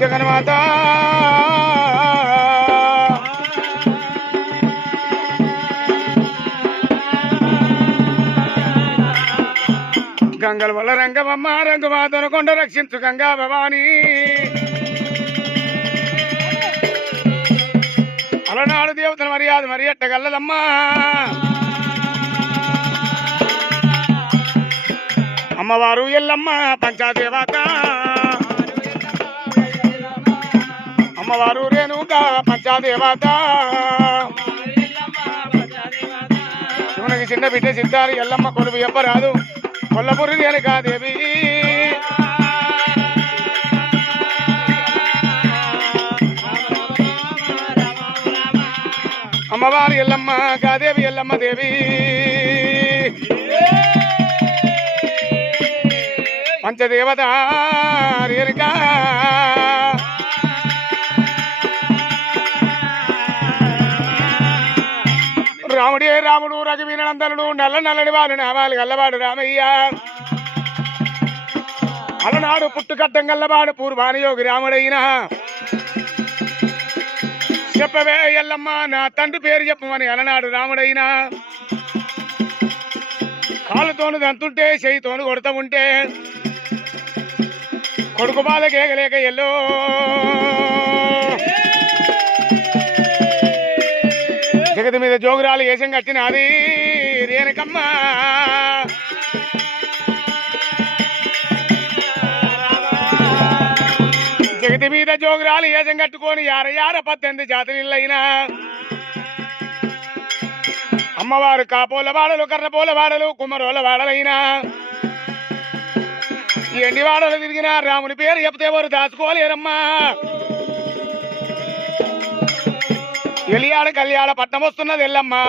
జగన్మాత గంగల వల్ల రంగమమ్మ రంగమాతను కొండ రక్షించు గంగా భవాని అలనాడు దేవతల మర్యాద మరి ఎట్టగల్లదమ్మా అమ్మవారు ఎల్లమ్మ పంచాదేవత అమ్మవారు రేణుగా పంచాదేవత శివునికి చిన్న బిడ్డ సిద్ధారు ఎల్లమ్మ కొలువు ఎవ్వరాదు కొల్లపురి రేణుకాదేవి అమ్మవారు ఎల్లమ్మ కాదేవి ఎల్లమ్మ దేవి పంచదేవత రేణుకా రాముడే రాముడు రఘువీనందనుడు నల్ల నల్లని వాడు నామాలు గల్లవాడు రామయ్య అలనాడు పుట్టుకట్టం గల్లవాడు పూర్వాని యోగి రాముడైనా చెప్పవే ఎల్లమ్మ నా తండ్రి పేరు చెప్పమని అలనాడు రాముడైనా కాళ్ళతోను దంతుంటే చెయ్యితోను కొడతా ఉంటే కొడుకు బాల కేగలేక ఎల్లో జగతి మీద జోగురాలు వేషం కట్టినది రేణుకమ్మ జగతి మీద జోగురాలు వేషం కట్టుకొని 18 జాతరలైనా అమ్మవారు కాపోల వాడలు కర్రపోల వాడలు కుమ్మరోల వాడలైనా ఎండి వాడలు తిరిగిన రాముని పేరు చెప్తే ఎవరు దాచుకోలేరమ్మా ఎలియాడ కళ్యాణ పట్నం వస్తున్నది ఎల్లమ్మా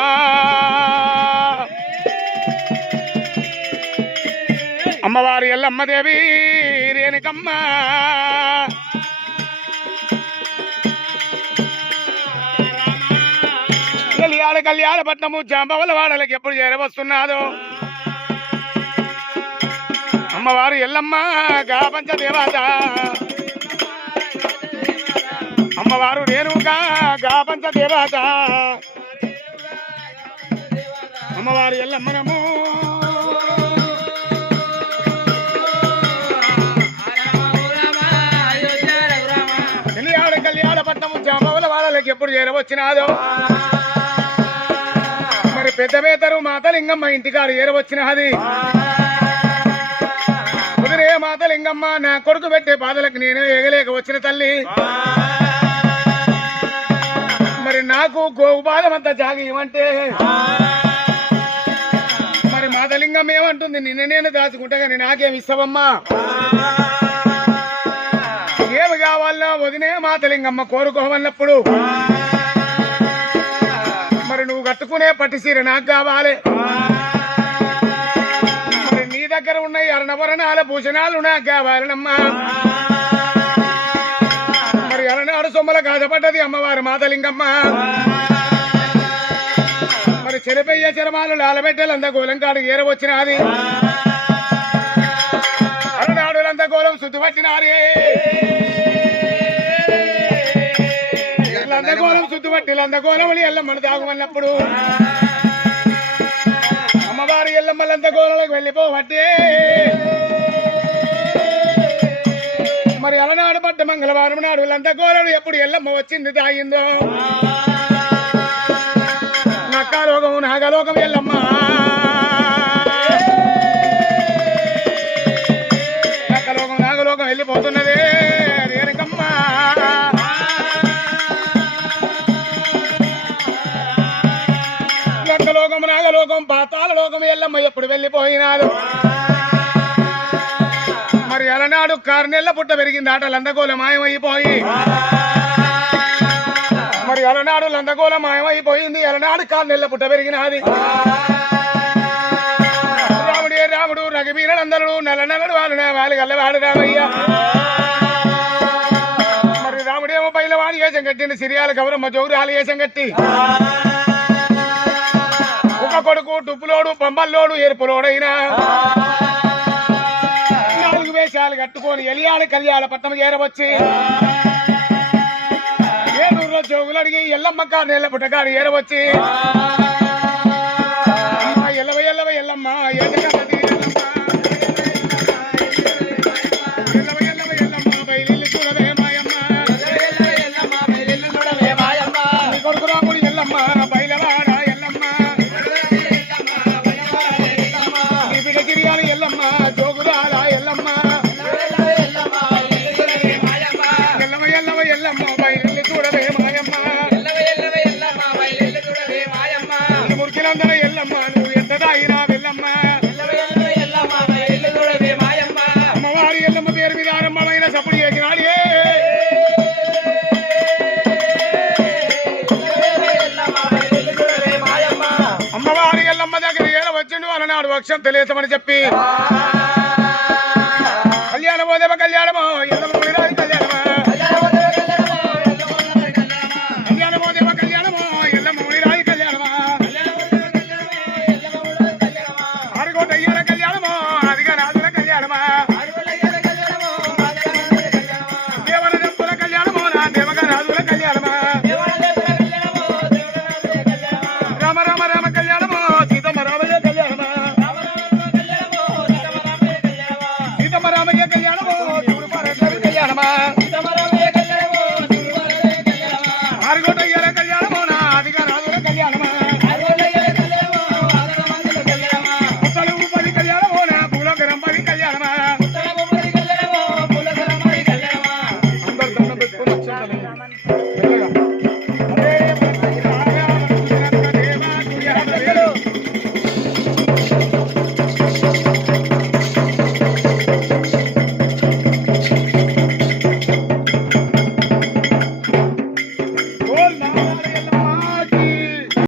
అమ్మవారు ఎల్లమ్మ దేవి రేణుకమ్మ ఎలియాడ కళ్యాణ పట్నము జాంబవల వాడలకి ఎప్పుడు చేరవస్తున్నాదో అమ్మవారు ఎల్లమ్మ గా పంచదేవత అమ్మవారు రేణుగా గా పంచదేవత అమ్మవారు ఎల్లమ్మనము ఎలియాడ కళ్యాణ పట్నము జాంబవల వాళ్ళకి ఎప్పుడు చేరవచ్చినాదో మరి పెద్ద పేదరు మాతలింగమ్మ ఇంటికాడు చేరవచ్చినది కుదిరే మాతలింగమ్మ నా కొడుకు పెట్టే బాధలకు నేనే ఎగలేక వచ్చిన తల్లి మరి నాకు గోవు బాధమంతా జాగేయమంటే మరి మాతలింగం ఏమంటుంది నిన్న నేను దాచుకుంటా కానీ నాకేమి ఇస్తావమ్మా ఏమి కావాలన్నా వదినే మాతలింగమ్మ కోరుకోమన్నప్పుడు మరి నువ్వు కట్టుకునే పట్టుసీర నాకు కావాలి మరి నీ దగ్గర ఉన్న అరణవరణాల భూషణాలు నాకు కావాలనమ్మా మరి అలనాడు సొమ్మల గాజపడ్డది అమ్మవారు మాతలింగమ్మ మరి చెరపయ్య చెరమాలు లాలబెట్టెలందగోళం కాడు ఏరవచ్చినది అలనాడు లందగోళం శుద్ధపట్టినారే లందగోళం శుద్ధపట్టి లందగోళములు ఎల్లమ్మను తాగుమన్నప్పుడు అమ్మవారు ఎల్లమ్మ లందగోళలకు వెళ్ళిపోవట్టే మరి అలనాడు పడ్డ మంగళవారం నాడు లందగోళలు ఎప్పుడు ఎల్లమ్మ వచ్చింది తాగిందో నక్కలోకం నాగలోకం ఎల్లమ్మ నక్కలోకం నాగలోకం వెళ్ళిపోతున్నదే రేణుకమ్మ లోకం పాతాల లోకం ఎల్లమ్మ ఎప్పుడు వెళ్ళిపోయినాడు మరి అలనాడు 6 నెలల పుట్ట పెరిగింది ఆట లందగోల మాయమైపోయి మరి అలనాడు లందగోల మాయమైపోయింది అలనాడు 6 నెలల పుట్ట పెరిగినది రాముడే రాముడు రఘువీరులందరూ నల్లనల్లడు వాళ్ళు గల్లవాడు రామయ్య మరి రాముడేమో బయలువాడి వేషం కట్టింది సిరియాల గౌరమ్మ జౌరాలు వేషం కట్టి ఒక కొడుకు టుప్పులోడు పంబల్లోడు ఎరుపులోడైనా 4 వేషాలు కట్టుకొని ఎలియాల కళ్యాణ పట్టణం చేరవచ్చి ఏలూరులో జోగులు అడిగి ఎల్లమ్మ 6 నెలల పుట్టగాడు ఏరవచ్చి ఎల్లవ ఎల్లవ ఎల్లమ్మ ఏజగపతి ఎల్లమ్మ ఎల్లవ ఎల్లమ్మ బయలు చూడవే మాయమ్మ నీ కొడుకు రాముడు ఎల్లమ్మ బయలవాడ ఎల్లమ్మ నీ బిడ్డ గిరియాలు ఎల్లమ్మ జోగులాల ఎల్లమ్మ ఎల్లవ ఎల్లవ ఎల్లమ్మ బయలు చూడవే మాయమ్మ నీ మురికిలందరూ ఎల్లమ్మ నువ్వు ఎంతదాయినా వెళ్ళమ్మ అమ్మవారి ఎల్లమ్మ పేరు మీద ఆరంభమైన సప్పుడు చేసినాడు అమ్మవారి ఎల్లమ్మ దగ్గర ఏల వచ్చిండు అలనాడు వక్షం తెలియచమని చెప్పి